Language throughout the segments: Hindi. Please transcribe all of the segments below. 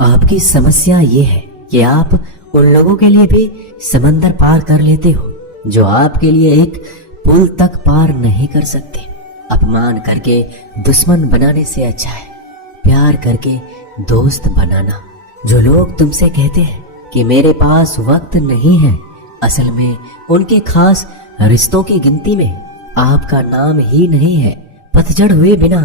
आपकी समस्या ये है कि आप उन लोगों के लिए भी समंदर पार कर लेते हो जो आपके लिए एक पुल तक पार नहीं कर सकते। अपमान करके दुश्मन बनाने से अच्छा है प्यार करके दोस्त बनाना। जो लोग तुमसे कहते हैं कि मेरे पास वक्त नहीं है, असल में उनके खास रिश्तों की गिनती में आपका नाम ही नहीं है। पतझड़ हुए बिना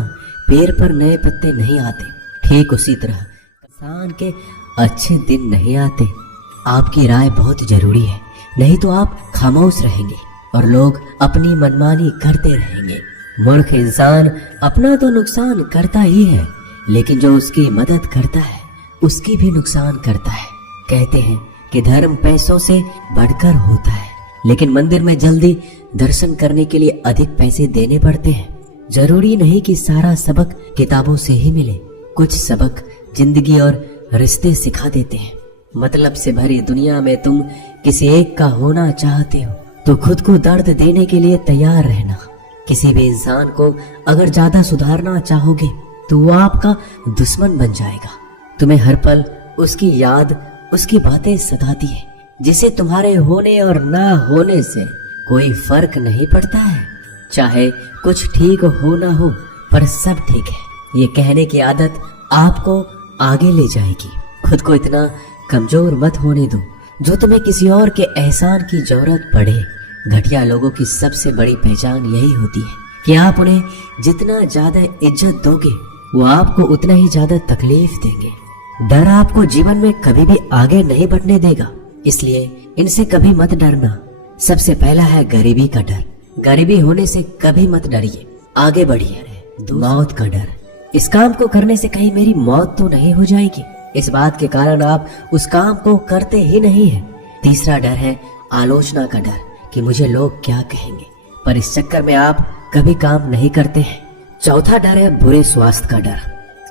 पेड़ पर नए पत्ते नहीं आते, ठीक उसी तरह इंसान के अच्छे दिन नहीं आते। आपकी राय बहुत जरूरी है, नहीं तो आप खामोश रहेंगे और लोग अपनी मनमानी करते रहेंगे। मूर्ख इंसान अपना तो नुकसान करता ही है, लेकिन जो उसकी मदद करता है उसकी भी नुकसान करता है। कहते हैं कि धर्म पैसों से बढ़कर होता है, लेकिन मंदिर में जल्दी दर्शन करने के लिए अधिक पैसे देने पड़ते हैं। जरूरी नहीं कि सारा सबक किताबों से ही मिले, कुछ सबक जिंदगी और रिश्ते सिखा देते हैं। मतलब से भरी दुनिया में तुम किसी एक का होना चाहते हो तो खुद को दर्द देने के लिए तैयार रहना। किसी भी इंसान को अगर ज्यादा सुधारना चाहोगे तो वो आपका दुश्मन बन जाएगा। तुम्हें हर पल उसकी याद, उसकी बातें सताती है, जिसे तुम्हारे होने और ना होने से कोई फर्क नहीं पड़ता है। चाहे कुछ ठीक हो ना हो, पर सब ठीक है ये कहने की आदत आपको आगे ले जाएगी। खुद को इतना कमजोर मत होने दो जो तुम्हें किसी और के एहसान की जरूरत पड़े। घटिया लोगों की सबसे बड़ी पहचान यही होती है कि आप उन्हें जितना ज्यादा इज्जत दोगे वो आपको उतना ही ज्यादा तकलीफ देंगे। डर आपको जीवन में कभी भी आगे नहीं बढ़ने देगा, इसलिए इनसे कभी मत डरना। सबसे पहला है गरीबी का डर। गरीबी होने से कभी मत डरिए, आगे बढ़िए। मौत का डर, इस काम को करने से कहीं मेरी मौत तो नहीं हो जाएगी, इस बात के कारण आप उस काम को करते ही नहीं है। तीसरा डर है आलोचना का डर कि मुझे लोग क्या कहेंगे, पर इस चक्कर में आप कभी काम नहीं करते हैं। चौथा डर है बुरे स्वास्थ्य का डर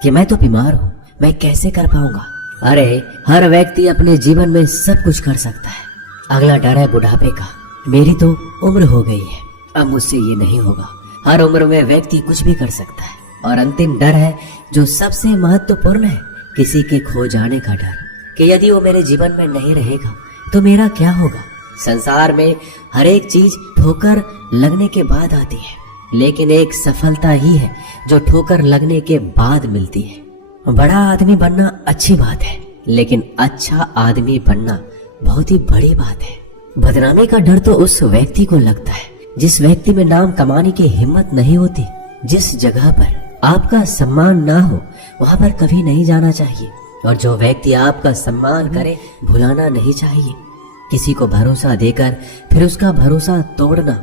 कि मैं तो बीमार हूँ, मैं कैसे कर पाऊंगा। अरे हर व्यक्ति अपने जीवन में सब कुछ कर सकता है। अगला डर है बुढ़ापे का, मेरी तो उम्र हो गई है, अब मुझसे ये नहीं होगा। हर उम्र में व्यक्ति कुछ भी कर सकता है। और अंतिम डर है जो सबसे महत्वपूर्ण है, किसी के खो जाने का डर कि यदि वो मेरे जीवन में नहीं रहेगा तो मेरा क्या होगा। संसार में हर एक चीज ठोकर लगने के बाद आती है, लेकिन एक सफलता ही है जो ठोकर लगने के बाद मिलती है। बड़ा आदमी बनना अच्छी बात है, लेकिन अच्छा आदमी बनना बहुत ही बड़ी बात है। बदनामी का डर तो उस व्यक्ति को लगता है जिस व्यक्ति में नाम कमाने की हिम्मत नहीं होती। जिस जगह पर आपका सम्मान ना हो वहां पर कभी नहीं जाना चाहिए, और जो व्यक्ति आपका सम्मान करे भुलाना नहीं चाहिए। किसी को भरोसा देकर फिर उसका भरोसा तोड़ना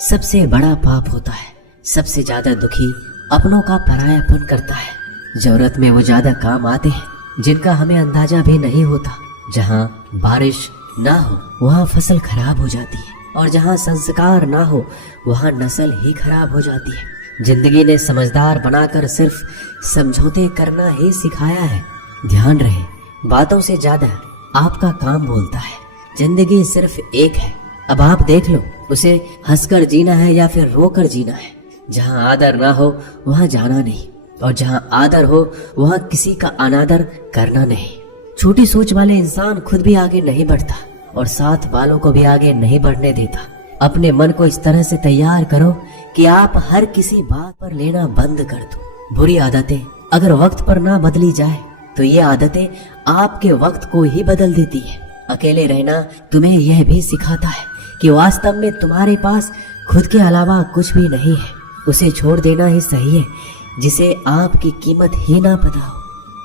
सबसे बड़ा पाप होता है। सबसे ज्यादा दुखी अपनों का परायापन करता है। जरूरत में वो ज्यादा काम आते हैं जिनका हमें अंदाजा भी नहीं होता। जहाँ बारिश ना हो वहाँ फसल खराब हो जाती है, और जहाँ संस्कार ना हो वहाँ नस्ल ही खराब हो जाती है। जिंदगी ने समझदार बनाकर सिर्फ समझौते करना ही सिखाया है। ध्यान रहे, बातों से ज्यादा आपका काम बोलता है। जिंदगी सिर्फ एक है, अब आप देख लो उसे हंसकर जीना है या फिर रोकर जीना है। जहाँ आदर ना हो वहाँ जाना नहीं, और जहाँ आदर हो वहाँ किसी का अनादर करना नहीं। छोटी सोच वाले इंसान खुद भी आगे नहीं बढ़ता और साथ वालों को भी आगे नहीं बढ़ने देता। अपने मन को इस तरह से तैयार करो कि आप हर किसी बात पर लेना बंद कर दो। बुरी आदतें अगर वक्त पर ना बदली जाए तो ये आदतें आपके वक्त को ही बदल देती है। अकेले रहना तुम्हें यह भी सिखाता है कि वास्तव में तुम्हारे पास खुद के अलावा कुछ भी नहीं है। उसे छोड़ देना ही सही है जिसे आपकी कीमत ही ना पता हो।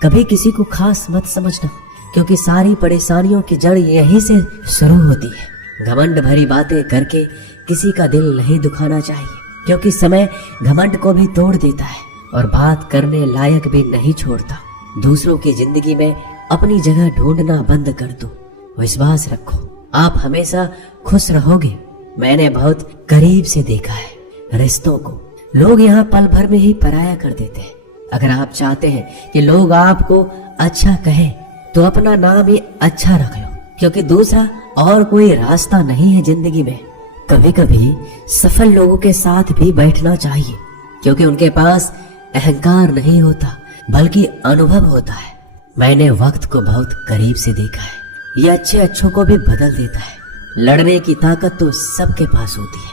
कभी किसी को खास मत समझना, क्योंकि सारी परेशानियों की जड़ यहीं से शुरू होती है। घमंड भरी बातें करके किसी का दिल नहीं दुखाना चाहिए, क्योंकि समय घमंड को भी तोड़ देता है और बात करने लायक भी नहीं छोड़ता। दूसरों की जिंदगी में अपनी जगह ढूंढना बंद कर दो। विश्वास रखो, आप हमेशा खुश रहोगे। मैंने बहुत करीब से देखा है रिश्तों को। लोग यहाँ पल भर में ही पराया कर देते हैं। अगर आप चाहते हैं कि लोग आपको अच्छा कहें तो अपना नाम ही अच्छा रख लो, क्योंकि दूसरा और कोई रास्ता नहीं है जिंदगी में। कभी कभी सफल लोगों के साथ भी बैठना चाहिए, क्योंकि उनके पास अहंकार नहीं होता बल्कि अनुभव होता है। मैंने वक्त को बहुत करीब से देखा है। ये अच्छे अच्छों को भी बदल देता है। लड़ने की ताकत तो सबके पास होती है।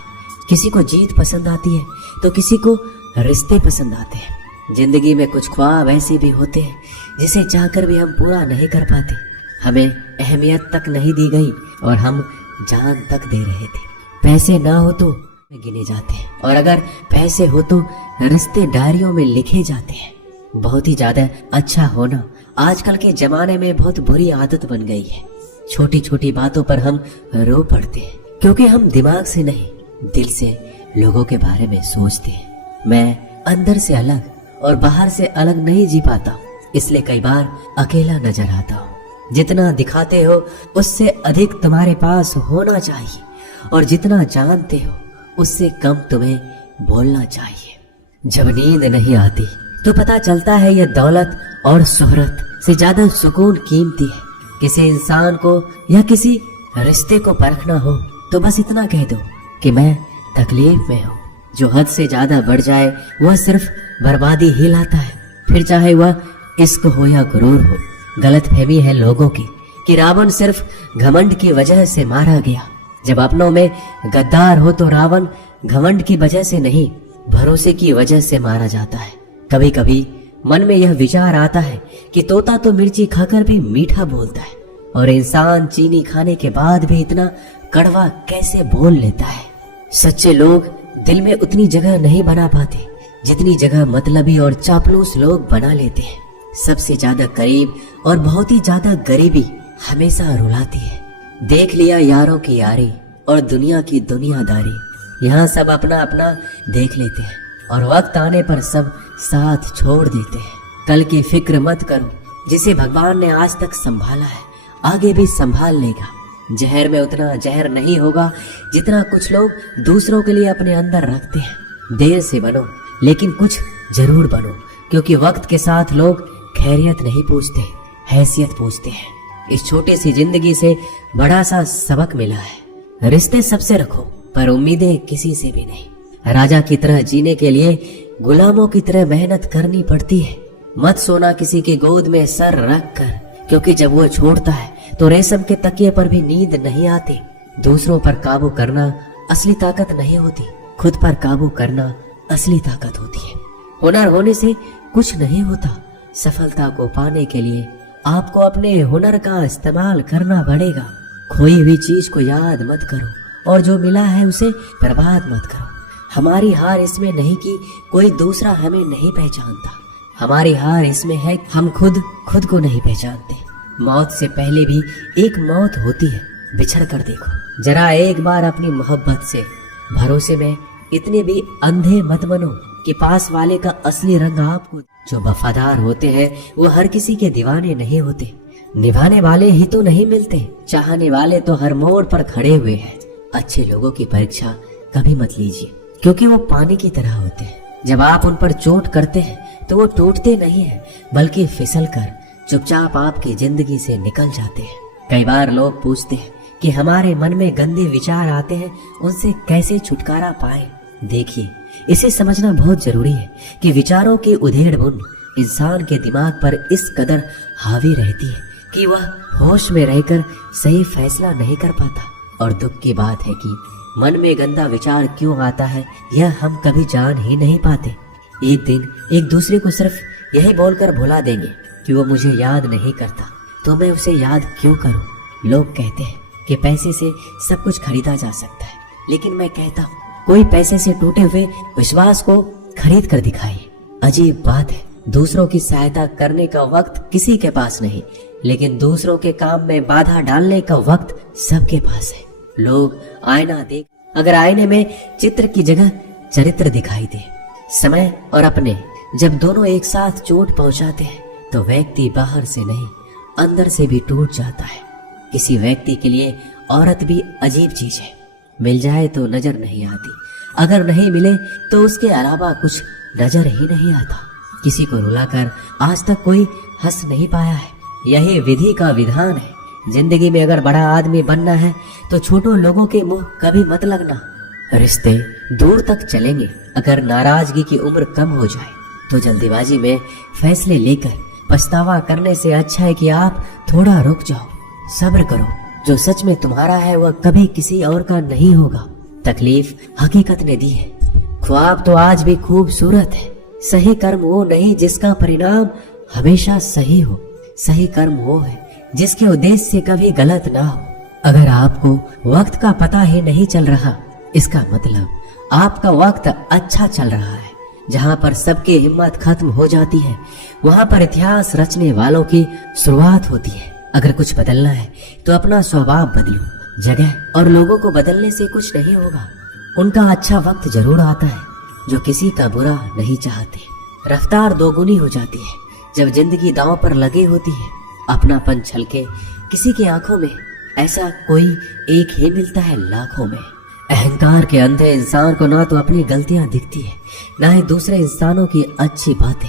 किसी को जीत पसंद आती है तो किसी को रिश्ते पसंद आते हैं। जिंदगी में कुछ ख्वाब ऐसे भी होते हैं जिसे चाहकर भी हम पूरा नहीं कर पाते। हमें अहमियत तक नहीं दी गई और हम जान तक दे रहे थे। पैसे ना हो तो गिने जाते हैं और अगर पैसे हो तो रिश्ते डायरियों में लिखे जाते हैं। बहुत ही ज्यादा अच्छा होना आजकल के जमाने में बहुत बुरी आदत बन गई है। छोटी छोटी बातों पर हम रो पड़ते हैं क्योंकि हम दिमाग से नहीं दिल से लोगों के बारे में सोचते हैं। मैं अंदर से अलग और बाहर से अलग नहीं जी पाता, इसलिए कई बार अकेला नजर आता हूँ। जितना दिखाते हो उससे अधिक तुम्हारे पास होना चाहिए और जितना जानते हो उससे कम तुम्हें बोलना चाहिए। जब नींद नहीं आती तो पता चलता है यह दौलत और शोहरत से ज्यादा सुकून कीमती है। किसी इंसान को या किसी रिश्ते को परखना हो तो बस इतना कह दो कि मैं तकलीफ में हूँ। जो हद से ज्यादा बढ़ जाए वह सिर्फ बर्बादी ही लाता है, फिर चाहे वह इश्क हो या गुरूर हो। गलतफहमी है लोगों की कि रावण सिर्फ घमंड की वजह से मारा गया। जब अपनों में गद्दार हो तो रावण घमंड की वजह से नहीं, भरोसे की वजह से मारा जाता है। कभी कभी मन में यह विचार आता है कि तोता तो मिर्ची खाकर भी मीठा बोलता है और इंसान चीनी खाने के बाद भी इतना कड़वा कैसे बोल लेता है। सच्चे लोग दिल में उतनी जगह नहीं बना पाते जितनी जगह मतलबी और चापलूस लोग बना लेते हैं। सबसे ज्यादा करीब और बहुत ही ज्यादा गरीबी हमेशा रुलाती है। देख लिया यारों की यारी और दुनिया की दुनियादारी। यहाँ सब अपना अपना देख लेते हैं और वक्त आने पर सब साथ छोड़ देते हैं। कल की फिक्र मत करो, जिसे भगवान ने आज तक संभाला है आगे भी संभाल लेगा। जहर में उतना जहर नहीं होगा जितना कुछ लोग दूसरों के लिए अपने अंदर रखते हैं। देर से बनो लेकिन कुछ जरूर बनो, क्योंकि वक्त के साथ लोग खैरियत नहीं पूछते, हैसियत पूछते हैं। इस छोटी सी जिंदगी से बड़ा सा सबक मिला है। रिश्ते सबसे रखो पर उम्मीदें किसी से भी नहीं। राजा की तरह जीने के लिए गुलामों की तरह मेहनत करनी पड़ती है। मत सोना किसी की गोद में सर रख कर, क्योंकि जब वो छोड़ता है तो रेशम के तकिए पर भी नींद नहीं आती। दूसरों पर काबू करना असली ताकत नहीं होती, खुद पर काबू करना असली ताकत होती है। हुनर होने से कुछ नहीं होता। सफलता को पाने के लिए आपको अपने हुनर का इस्तेमाल करना पड़ेगा। खोई हुई चीज को याद मत करो और जो मिला है उसे बर्बाद मत करो। हमारी हार इसमें नहीं कि कोई दूसरा हमें नहीं पहचानता, हमारी हार इसमें है हम खुद को नहीं पहचानते। मौत से पहले भी एक मौत होती है, बिछड़ कर देखो जरा एक बार अपनी मोहब्बत से। भरोसे में इतने भी अंधे मत बनो कि पास वाले का असली रंग आपको। जो वफादार होते हैं वो हर किसी के दीवाने नहीं होते। निभाने वाले ही तो नहीं मिलते, चाहने वाले तो हर मोड़ पर खड़े हुए हैं। अच्छे लोगों की परीक्षा कभी मत लीजिए, क्योंकि वो पानी की तरह होते हैं। जब आप उन पर चोट करते हैं तो वो टूटते नहीं हैं, बल्कि फिसल कर चुपचाप आपकी जिंदगी से निकल जाते हैं। कई बार लोग पूछते हैं कि हमारे मन में गंदे विचार आते हैं, उनसे कैसे छुटकारा पाए। देखिए, इसे समझना बहुत जरूरी है कि विचारों की उधेड़-बुन इंसान के दिमाग पर इस कदर हावी रहती है कि वह होश में रहकर सही फैसला नहीं कर पाता। और दुख की बात है कि मन में गंदा विचार क्यों आता है यह हम कभी जान ही नहीं पाते। एक दिन एक दूसरे को सिर्फ यही बोलकर भुला देंगे कि वो मुझे याद नहीं करता, तो मैं उसे याद क्यों करूं। लोग कहते हैं कि पैसे से सब कुछ खरीदा जा सकता है, लेकिन मैं कहता हूँ कोई पैसे से टूटे हुए विश्वास को खरीद कर दिखाए। अजीब बात है, दूसरों की सहायता करने का वक्त किसी के पास नहीं, लेकिन दूसरों के काम में बाधा डालने का वक्त सबके पास है। लोग आईना देख, अगर आईने में चित्र की जगह चरित्र दिखाई दे, समय और अपने जब दोनों एक साथ चोट पहुंचाते हैं तो व्यक्ति बाहर से नहीं अंदर से भी टूट जाता है। किसी व्यक्ति के लिए औरत भी अजीब चीज है। मिल जाए तो नजर नहीं आती, अगर नहीं मिले तो उसके अलावा कुछ नजर ही नहीं आता। किसी को रुलाकर आज तक कोई हंस नहीं पाया है। यही विधि का विधान है। जिंदगी में अगर बड़ा आदमी बनना है तो छोटों लोगों के मुंह कभी मत लगना। रिश्ते दूर तक चलेंगे। अगर नाराजगी की उम्र कम हो जाए तो जल्दीबाजी में फैसले लेकर पछतावा करने से अच्छा है कि आप थोड़ा रुक जाओ, सब्र करो। जो सच में तुम्हारा है वह कभी किसी और का नहीं होगा। तकलीफ हकीकत ने दी है, ख्वाब तो आज भी खूबसूरत है। सही कर्म वो नहीं जिसका परिणाम हमेशा सही हो, सही कर्म वो है जिसके उद्देश्य से कभी गलत ना हो। अगर आपको वक्त का पता ही नहीं चल रहा, इसका मतलब आपका वक्त अच्छा चल रहा है। जहाँ पर सबकी हिम्मत खत्म हो जाती है, वहाँ पर इतिहास रचने वालों की शुरुआत होती है। अगर कुछ बदलना है तो अपना स्वभाव बदलो। जगह और लोगों को बदलने से कुछ नहीं होगा। उनका अच्छा वक्त जरूर आता है जो किसी का बुरा नहीं चाहते। रफ्तार दोगुनी हो जाती है जब जिंदगी दांव पर लगी होती है। अपनापन छलके किसी की आंखों में, ऐसा कोई एक ही मिलता है लाखों में। अहंकार के अंधे इंसान को ना तो अपनी गलतियां दिखती है, ना ही दूसरे इंसानों की अच्छी बातें।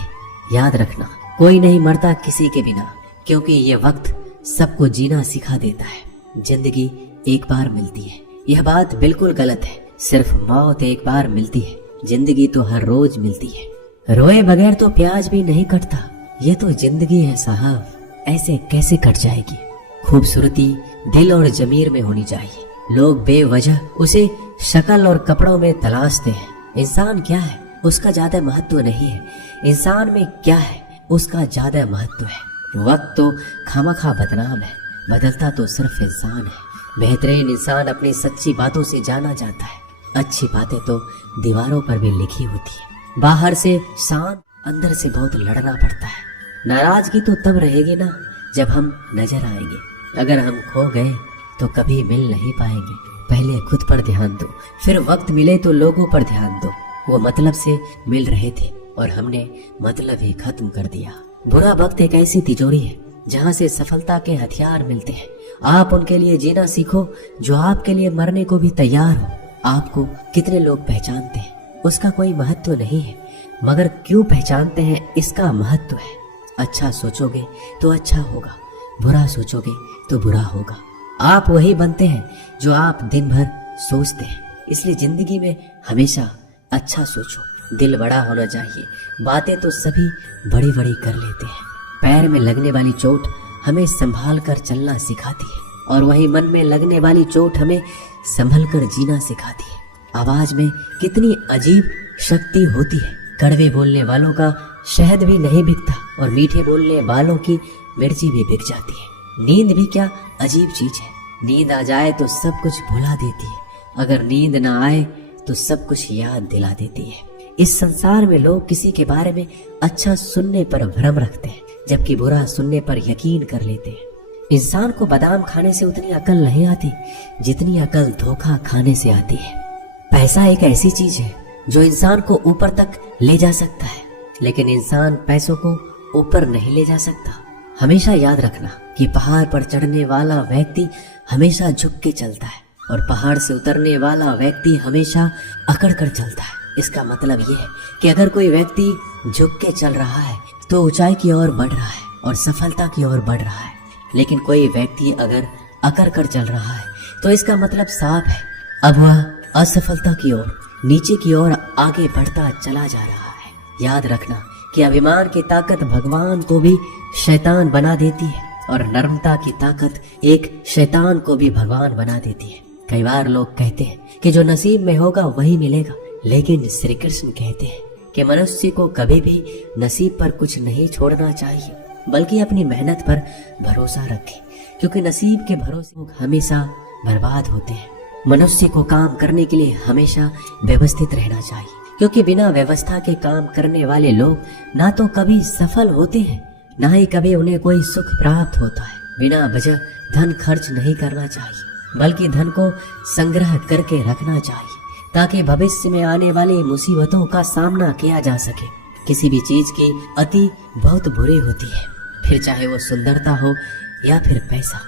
याद रखना, कोई नहीं मरता किसी के बिना, क्योंकि ये वक्त सबको जीना सिखा देता है। जिंदगी एक बार मिलती है, यह बात बिल्कुल गलत है। सिर्फ मौत एक बार मिलती है, जिंदगी तो हर रोज मिलती है। रोए बगैर तो प्याज भी नहीं कटता, ये तो जिंदगी है साहब, ऐसे कैसे कट जाएगी। खूबसूरती दिल और जमीर में होनी चाहिए। लोग बेवजह उसे शक्ल और कपड़ों में तलाशते हैं। इंसान क्या है उसका ज्यादा महत्व नहीं है, इंसान में क्या है उसका ज्यादा महत्व है। वक्त तो खामखा बदनाम है, बदलता तो सिर्फ इंसान है। बेहतरीन इंसान अपनी सच्ची बातों से जाना जाता है। अच्छी बातें तो दीवारों पर भी लिखी होती है। बाहर से शांत, अंदर से बहुत लड़ना पड़ता है। नाराजगी तो तब रहेगी ना जब हम नजर आएंगे। अगर हम खो गए तो कभी मिल नहीं पाएंगे। पहले खुद पर ध्यान दो, फिर वक्त मिले तो लोगों पर ध्यान दो। वो मतलब से मिल रहे थे और हमने मतलब ही खत्म कर दिया। बुरा वक्त एक ऐसी तिजोरी है जहाँ से सफलता के हथियार मिलते हैं। आप उनके लिए जीना सीखो जो आपके लिए मरने को भी तैयार हो। आपको कितने लोग पहचानते हैं उसका कोई महत्व नहीं है, मगर क्यों पहचानते हैं इसका महत्व है। अच्छा सोचोगे तो अच्छा होगा, बुरा सोचोगे तो बुरा होगा। आप वही बनते हैं जो आप दिन भर सोचते हैं। इसलिए जिंदगी में हमेशा अच्छा सोचो। दिल बड़ा होना चाहिए। बातें तो सभी बड़ी बड़ी कर लेते हैं। पैर में लगने वाली चोट हमें संभाल कर चलना सिखाती है, और वही मन में लगने वाली चोट हमें संभल कर जीना सिखाती है। आवाज में कितनी अजीब शक्ति होती है। कड़वे बोलने वालों का शहद भी नहीं बिकता, और मीठे बोलने वालों की मिर्ची भी बिक जाती है। नींद भी क्या अजीब चीज है। नींद आ जाए तो सब कुछ भुला देती है, अगर नींद ना आए तो सब कुछ याद दिला देती है। इस संसार में लोग किसी के बारे में अच्छा सुनने पर भ्रम रखते हैं, जबकि बुरा सुनने पर यकीन कर लेते हैं। इंसान को बादाम खाने से उतनी अकल नहीं आती जितनी अकल धोखा खाने से आती है। पैसा एक ऐसी चीज है जो इंसान को ऊपर तक ले जा सकता है, लेकिन इंसान पैसों को ऊपर नहीं ले जा सकता। हमेशा याद रखना कि पहाड़ पर चढ़ने वाला व्यक्ति हमेशा झुक के चलता है, और पहाड़ से उतरने वाला व्यक्ति हमेशा अकड़ कर चलता है। इसका मतलब यह है कि अगर कोई व्यक्ति झुक के चल रहा है तो ऊंचाई की ओर बढ़ रहा है और सफलता की ओर बढ़ रहा है, लेकिन कोई व्यक्ति अगर अकड़ कर चल रहा है तो इसका मतलब साफ है, अब वह असफलता की ओर, नीचे की ओर आगे बढ़ता चला जा रहा है। याद रखना कि अभिमान की ताकत भगवान को भी शैतान बना देती है, और नर्मता की ताकत एक शैतान को भी भगवान बना देती है। कई बार लोग कहते हैं कि जो नसीब में होगा वही मिलेगा, लेकिन श्री कृष्ण कहते हैं कि मनुष्य को कभी भी नसीब पर कुछ नहीं छोड़ना चाहिए, बल्कि अपनी मेहनत पर भरोसा रखे, क्योंकि नसीब के भरोसे लोग हमेशा बर्बाद होते हैं। मनुष्य को काम करने के लिए हमेशा व्यवस्थित रहना चाहिए, क्योंकि बिना व्यवस्था के काम करने वाले लोग ना तो कभी सफल होते हैं, ना ही कभी उन्हें कोई सुख प्राप्त होता है। बिना वजह धन खर्च नहीं करना चाहिए, बल्कि धन को संग्रह करके रखना चाहिए, ताकि भविष्य में आने वाली मुसीबतों का सामना किया जा सके। किसी भी चीज की अति बहुत बुरी होती है, फिर चाहे वो सुंदरता हो या फिर पैसा।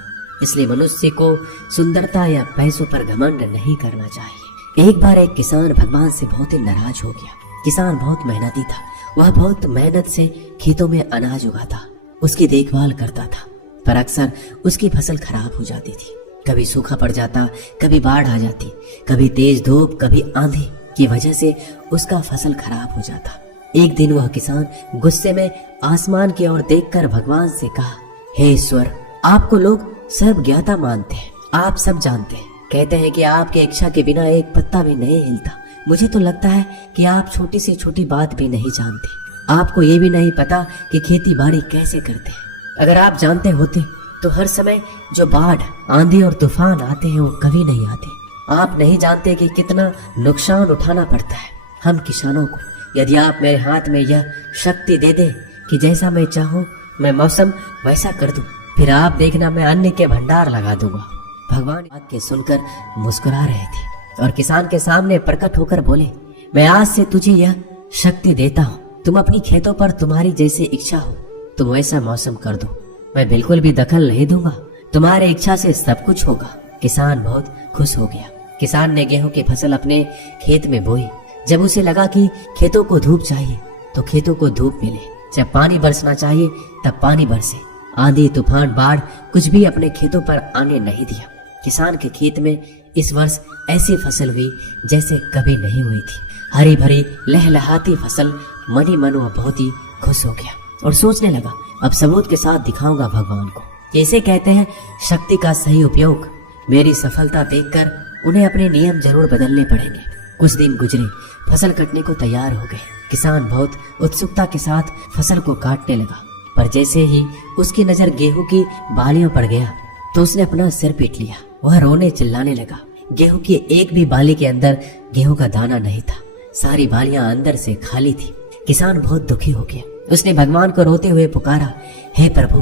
इसलिए मनुष्य को सुंदरता या पैसों पर घमंड नहीं करना चाहिए। एक बार एक किसान भगवान से बहुत ही नाराज हो गया। किसान बहुत मेहनती था, वह बहुत मेहनत से खेतों में अनाज उगाता, उसकी देखभाल करता था, पर अक्सर उसकी फसल खराब हो जाती थी। कभी सूखा पड़ जाता, कभी बाढ़ आ जाती, कभी तेज धूप, कभी आंधी की वजह से उसका फसल खराब हो जाता। एक दिन वह किसान गुस्से में आसमान की ओर देखकर भगवान से कहा, हे ईश्वर, आपको लोग सब ज्ञाता मानते हैं, आप सब जानते हैं, कहते हैं कि आपकी इच्छा के बिना एक पत्ता भी नहीं हिलता। मुझे तो लगता है कि आप छोटी से छोटी बात भी नहीं जानते। आपको ये भी नहीं पता कि खेती बाड़ी कैसे करते हैं। अगर आप जानते होते तो हर समय जो बाढ़, आंधी और तूफान आते हैं वो कभी नहीं आते। आप नहीं जानते कि कितना नुकसान उठाना पड़ता है हम किसानों को। यदि आप मेरे हाथ में यह शक्ति दे दे कि जैसा मैं चाहूँ मैं मौसम वैसा कर दूं, फिर आप देखना मैं अन्न के भंडार लगा दूंगा। भगवान बात के सुनकर मुस्कुरा रहे थे और किसान के सामने प्रकट होकर बोले, मैं आज से तुझे यह शक्ति देता हूँ। तुम अपनी खेतों पर तुम्हारी जैसी इच्छा हो तुम वैसा मौसम कर दो, मैं बिल्कुल भी दखल नहीं दूंगा, तुम्हारे इच्छा से सब कुछ होगा। किसान बहुत खुश हो गया। किसान ने गेहूं की फसल अपने खेत में बोई। जब उसे लगा कि खेतों को धूप चाहिए तो खेतों को धूप मिले, जब पानी बरसना चाहिए तब पानी बरसे। आंधी, तूफान, बाढ़ कुछ भी अपने खेतों पर आने नहीं दिया। किसान के खेत में इस वर्ष ऐसी फसल हुई जैसे कभी नहीं हुई थी। हरी भरी लहलहाती फसल। मनी मन वह बहुत ही खुश हो गया और सोचने लगा, अब सबूत के साथ दिखाऊंगा भगवान को। कैसे कहते हैं शक्ति का सही उपयोग। मेरी सफलता देखकर उन्हें अपने नियम जरूर बदलने पड़ेंगे। कुछ दिन गुजरे, फसल कटने को तैयार हो गए। किसान बहुत उत्सुकता के साथ फसल को काटने लगा, पर जैसे ही उसकी नजर गेहूं की बालियों पर गया तो उसने अपना सिर पीट लिया। वह रोने चिल्लाने लगा। गेहूं की एक भी बाली के अंदर गेहूं का दाना नहीं था, सारी बालियां अंदर से खाली थी। किसान बहुत दुखी हो गया। उसने भगवान को रोते हुए पुकारा, हे प्रभु,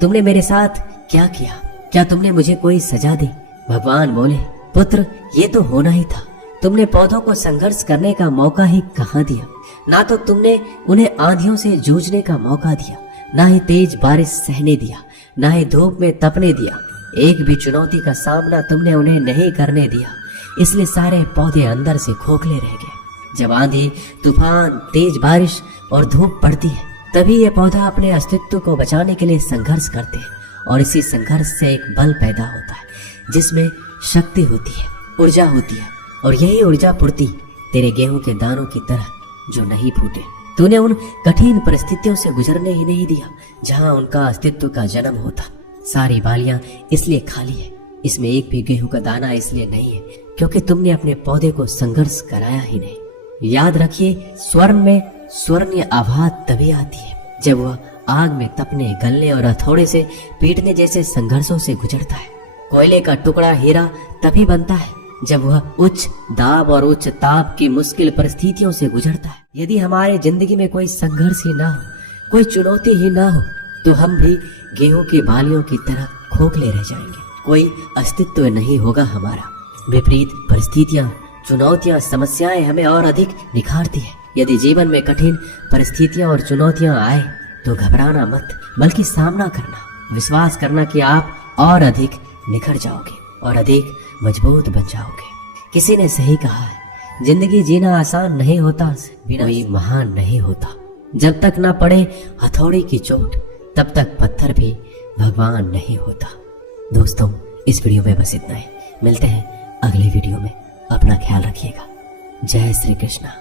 तुमने मेरे साथ क्या किया? क्या तुमने मुझे कोई सजा दी? भगवान बोले, पुत्र, ये तो होना ही था। तुमने पौधों को संघर्ष करने का मौका ही कहाँ दिया। ना तो तुमने उन्हें आंधियों से जूझने का मौका दिया, ना ही तेज बारिश सहने दिया, ना ही धूप में तपने दिया। एक भी चुनौती का सामना तुमने उन्हें नहीं करने दिया, इसलिए सारे पौधे अंदर से खोखले रह गए। जब आंधी, तूफान, तेज बारिश और धूप पड़ती है तभी ये पौधा अपने अस्तित्व को बचाने के लिए संघर्ष करते हैं और इसी संघर्ष से एक बल पैदा होता है जिसमें शक्ति होती है, ऊर्जा होती है। और यही ऊर्जा पूर्ति तेरे गेहूं के दानों की तरह जो नहीं फूटे। तूने उन कठिन परिस्थितियों से गुजरने ही नहीं दिया जहां उनका अस्तित्व का जन्म होता। सारी बालियां इसलिए खाली है, इसमें एक भी गेहूं का दाना इसलिए नहीं है क्योंकि तुमने अपने पौधे को संघर्ष कराया ही नहीं। याद रखिए, स्वर्ण में स्वर्णीय आवाज तभी आती है जब वह आग में तपने, गलने और हथौड़े से पीटने जैसे संघर्षों से गुजरता है। कोयले का टुकड़ा हीरा तभी बनता है जब वह उच्च दाब और उच्च ताप की मुश्किल परिस्थितियों से गुजरता है। यदि हमारे जिंदगी में कोई संघर्ष ही ना हो, कोई चुनौती ही ना हो, तो हम भी गेहूं की बालियों की तरह खोखले रह जाएंगे। कोई अस्तित्व नहीं होगा हमारा। विपरीत परिस्थितियां, चुनौतियां, समस्याएं हमें और अधिक निखारती है। यदि जीवन में कठिन परिस्थितियां और चुनौतियां आए तो घबराना मत, बल्कि सामना करना, विश्वास करना कि आप और अधिक निखर जाओगे और अधिक मजबूत बन जाओगे। किसी ने सही कहा है, जिंदगी जीना आसान नहीं होता, बिना कोई महान नहीं होता। जब तक ना पड़े हथौड़े की चोट तब तक पत्थर भी भगवान नहीं होता। दोस्तों, इस वीडियो में बस इतना ही। मिलते हैं अगले वीडियो में। अपना ख्याल रखिएगा। जय श्री कृष्णा।